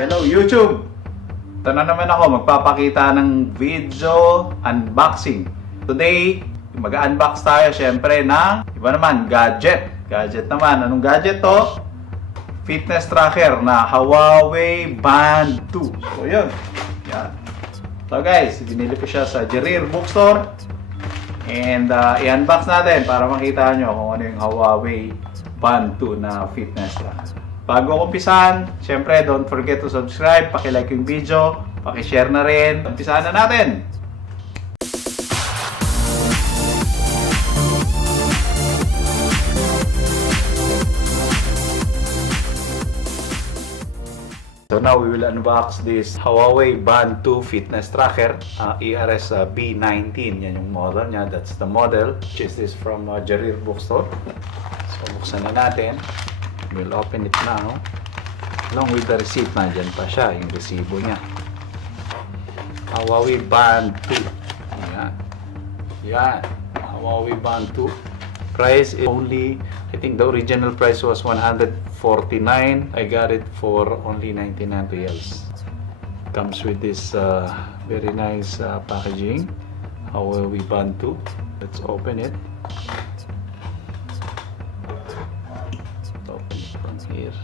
Hello YouTube! Ito na naman ako, magpapakita ng video unboxing. Today, mag-unbox tayo syempre ng iba naman, gadget. Gadget naman, anong gadget to? Fitness tracker na Huawei Band 2. So yun, yan. So guys, binili ko siya sa Jarir Bookstore. And i-unbox natin para makita nyo kung ano yung Huawei Band 2 na fitness tracker. Bago umpisahan, syempre don't forget to subscribe, paki-like yung video, paki-share na rin. Umpisahan na natin! So now we will unbox this Huawei Band 2 fitness tracker, ERS B19. Yan yung model niya. That's the model, which is this from Jarir Bookstore. So buksan na natin. We'll open it now. Along with the receipt, nandyan pa siya, yung resibo niya. Huawei Band 2. Ayan. Yan. Huawei Band 2. Price is only, I think the original price was 149. I got it for only 99 reals. Comes with this very nice packaging. Huawei Band 2. Let's open it. Open it from here.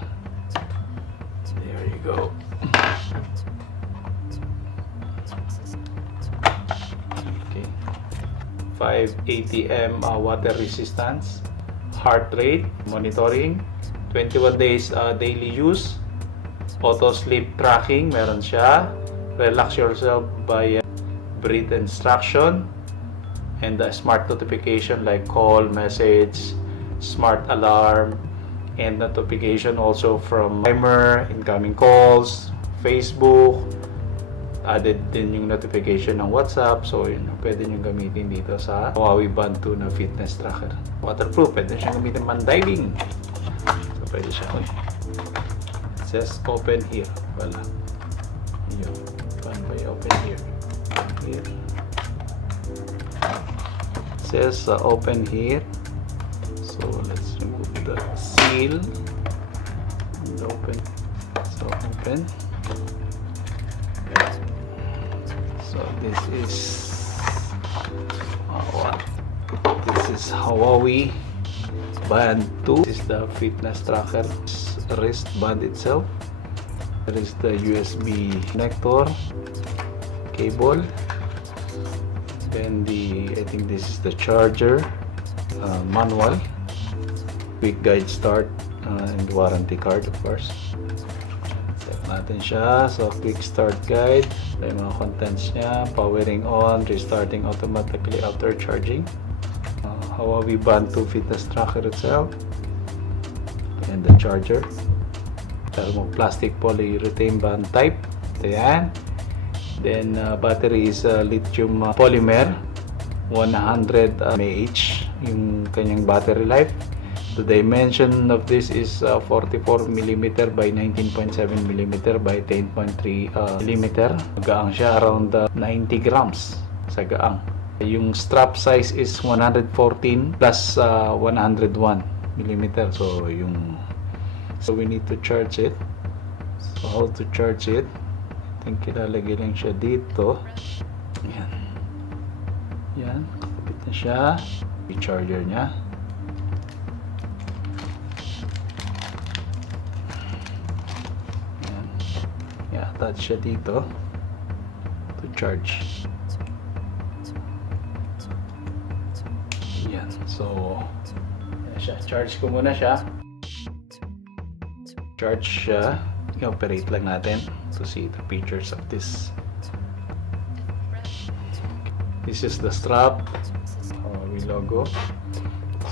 There you go. Okay. 580 water resistance, heart rate monitoring, 21 days daily use, auto sleep tracking, meron siya, relax yourself by breath instruction, and smart notification like call, message, smart alarm, and notification also from timer, incoming calls, Facebook. Added din yung notification ng WhatsApp. So yun, pwede nyo gamitin dito sa Huawei Band 2 na fitness tracker. Waterproof, pwede siyang gamitin man diving. So pwede siya. It says open here. Wala. Yun. Paano ba open here? Here. It says open here. So let's remove the seal and open. So open. So this is what? This is Huawei Band 2. This is the fitness tracker wristband itself. There is the USB connector, cable. Then I think this is the charger, manual, quick guide start, and warranty card of course. Set natin siya. So quick start guide. May mga contents niya. Powering on, restarting automatically after charging. Huawei Band 2 fitness tracker itself. And the charger. Thermoplastic polyurethane band type. Ito yan. Then battery is lithium polymer. 100 mAh yung kanyang battery life. The dimension of this is 44mm by 19.7mm by 10.3mm. Gaang siya, around 90 grams sa gaang. Yung strap size is 114 plus 101mm. So we need to charge it. So how to charge it? I think ilalagay lang siya dito. Yan. Yan. Kapit na siya. Yung charger niya. Attach siya dito to charge. Yan. So yan siya. Charge ko muna siya. Charge siya. I-operate lang natin to see the features of this. This is the strap. Huawei logo.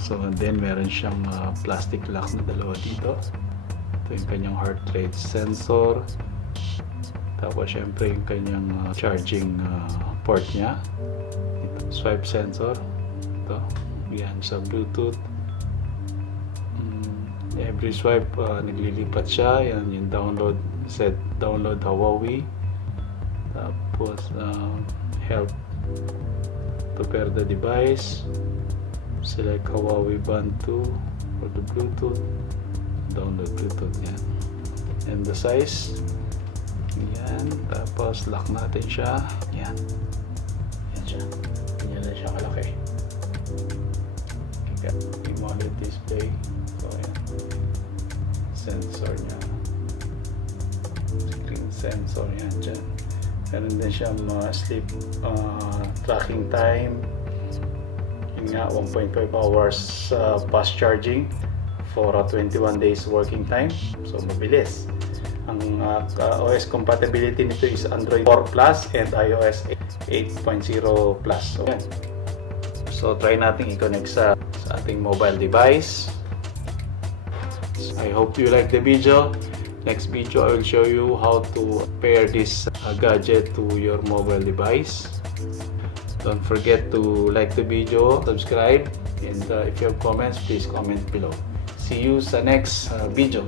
So then meron siyang plastic lock na dalawa dito. Ito yung kanyang heart rate sensor. Tapos syempre yung kanyang charging port niya. Ito, swipe sensor. Ito, yan sa Bluetooth. Every swipe naglilipat siya. Yan yung download, set download Huawei. Tapos help to pair the device. Select Huawei Band 2 for the Bluetooth. Download Bluetooth yan. And the size Yan. Tapos lock natin siya. Yan. Yan siya. Yan na siya kalaki. Okay. AMOLED display. So yan. Sensor niya. Screen sensor yan dyan. Meron din siya sleep tracking time. Yun nga, 1.5 hours fast charging for 21 days working time. So mabilis. Ang OS compatibility nito is Android 4 Plus and iOS 8.0 Plus. So, yan. So try natin i-connect sa ating mobile device. I hope you like the video. Next video I will show you how to pair this gadget to your mobile device. Don't forget to like the video, subscribe, and if you have comments, please comment below. See you sa next video.